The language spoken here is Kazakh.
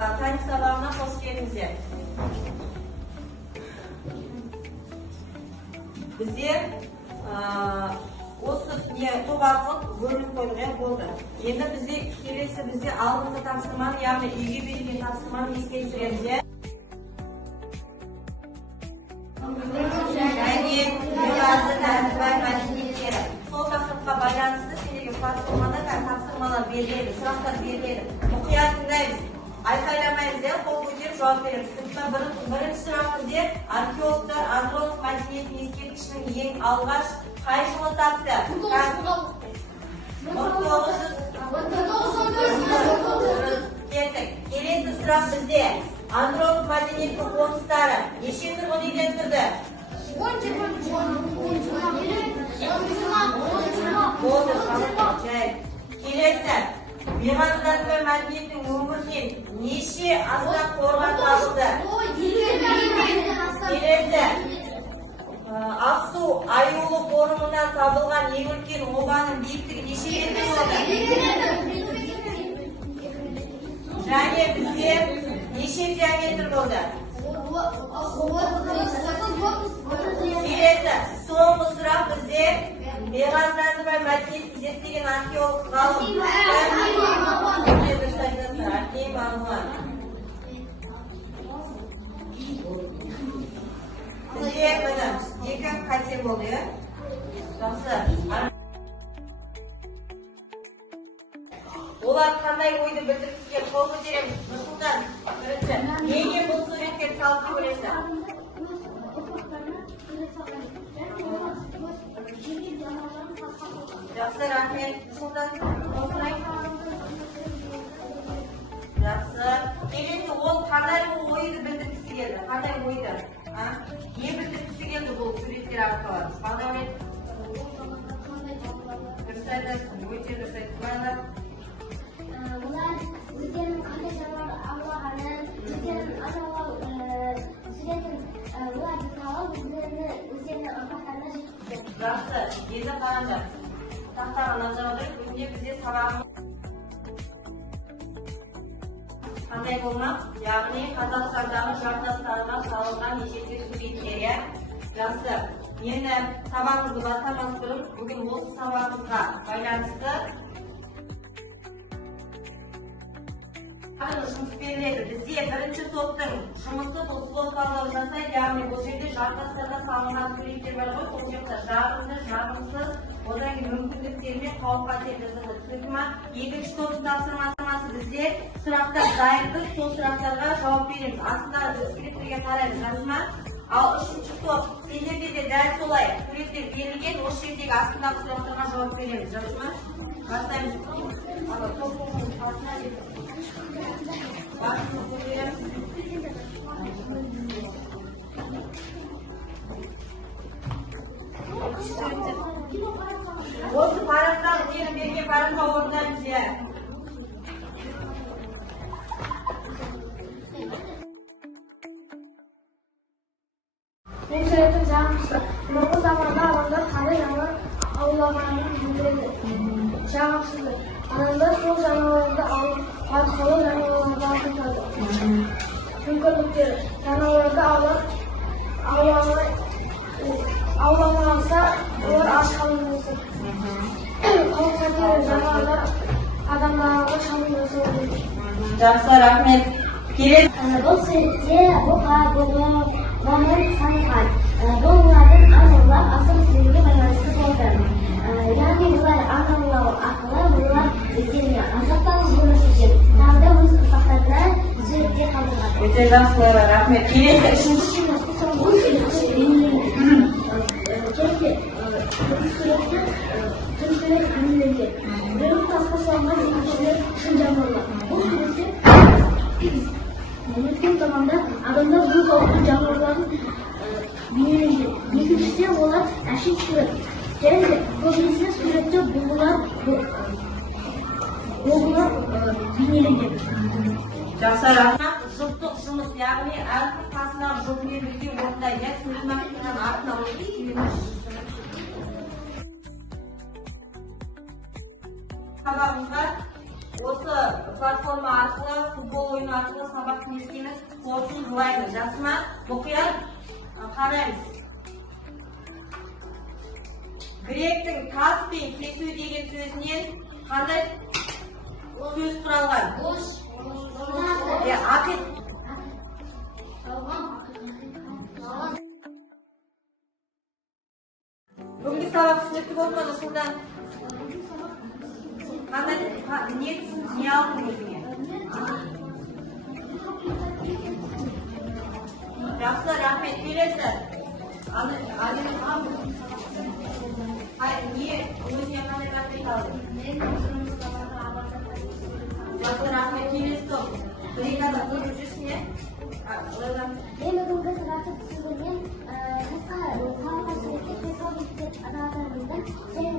Tarih sabahına hoş geldiniz. Bizde осы топ арқылы бөлініп қойылған болды. Енді бізде келесі алдыңғы тапсырманы, яғни үйге берілген тапсырманы ескертеміз. Және биразы тәртібі мәдениеттері. Сол тақырыпқа байланысты сендерге платформада тапсырмалар беріледі, сұрақтар беріледі. Мұқият тыңдаймыз. Айқайламаймыз, қол көтеріп жауап береміз. Бірінші сұрақ бізде археологтар андронов мәдениетін ескерткішінің ең алғаш қай жылы тапты? 1914. Келесі сұрақ бізде андронов мәдениетінің қоныстары неше тұрғын үйден тұрды? Келесі Беғаздағы мәдениеттің өмірінен неше астам қорған табылды? Келесі Ақсу аюлы қорымынан табылған ең үлкен обаның биіктігі неше метр болды? Және бізде неше диаметр болды? Келесі соңғы сұрақ бізде Беғаздағы мәдениетін зерттеген археолог ғалым Бізде екі қате болды. Жақсы. Олар қандай ойды білдіргіске қол көтереміз? Нұрсұлтан, бірінші. Неге бұл суретке салып көресің? Жақсы, рахмет. Жақсы. Келесі ол қандай ойды білдіргісі келді? Қандай ойды? Не білдіргісі келді бұл суреттер арқылы? Бағдәулет? Дұрыс айтасың, өте дұрыс айтасың. Олар өздерінің қандай жануар аулағанын, өздерінің азаулау суретін оларды салып, өздерінің ұрпақтарына жеткізді. Жақсы, езі қараңдар. Тақтаға назар аударып, бүгінде бізде сабағымыз қандай болмақ? Яғни Қазақстандағы жартастарға салынған ежелгі суреттер. Жақсы. Енді сабағымызды бастамас бұрын бүгін осы сабағымызға байланысты жұмыс беріледі. Бізде бірінші топтың жұмысы бұл слот талдау жасайды, яғни бұл жерде жартастарда салынған суреттер бар ғой, сол жақта жағымды, жағымсыз, одан кейін мүмкіндіктер мен қауіп-қатерді түсінді ма? Екінші топтың тапсырмасы бізде сұрақтар дайындық, сол сұрақтарға жауап береміз. Астындағы суреттерге қараймыз, жазды ма? Ал үшінші топ сендерде де дәл солай суреттер берілген, осы жердегі астындағы сұрақтарға жауап береміз, жазды ма? Бастаймыз. Осы парақтағы менің берген параққа орындаймыз. Мен суреттің жағымсыз. Бұрынғы заманда адамдар қандай жануар аулағанын білдіреді. Жағымсыздық. Адамдар сол жануарларды арқылы жануарларды атады. Мүмкіндіктері. Жануарларды ауламағанса, олар аш қалмайды. Қауіп-қатері жануарлар адамдарға шабуыл жасауы мүмкін. Жақсы, рахмет. Келесі. Бұл суретте бұқа, бұғын салынған. Бұл олардың аң-аулап асыл сүруге байланысты болды. Яғни бұлар аң-аулау арқылы бұлар өздеріне азапталып өмір сүрген. Тағы да өз ұрпақтарына суретте қалдырған. Өте жақсы, рахмет. Келесі үшінші. Бұл суретте бейнеленген. Біреуі тасқа салынған, екіншілер шын жануарлар. Бұл суретте өткен заманда адамдар бұл қауіпті жануарларын бейнеленген. Екіншіде олар әшек сурет. Және көбінесе суретте бұғылар бейнеленген. Жақсы, рахмет. Жұптық жұмыс, яғни әркім қасындағы жұпымен бірге орындайды. Сурет мақсатынан артына ойды сабағымызға осы платформа арқылы, футбол ойыны арқылы сабақ тыңдаймыз, қорытындысын жылаймыз. Жақсы ма? Мұқият қараймыз. Гректің каспий кесу деген сөзінен қандай сөз құралған? Ақит. Бүгінгі сабақ түсінікті болды ма, Нұрсұлтан? Қандай не түсін, не алдың өзіңе? Жақсы, рахмет. Келесі. Не өзіңе қандай рахмет алдың? Жақсы, рахмет. Келесі топ. Бригада көріп жүрсің, е? Мен бүгінгі сабақты түсінгеннен қысқа қауым қасиетті қойып аталатынымызды және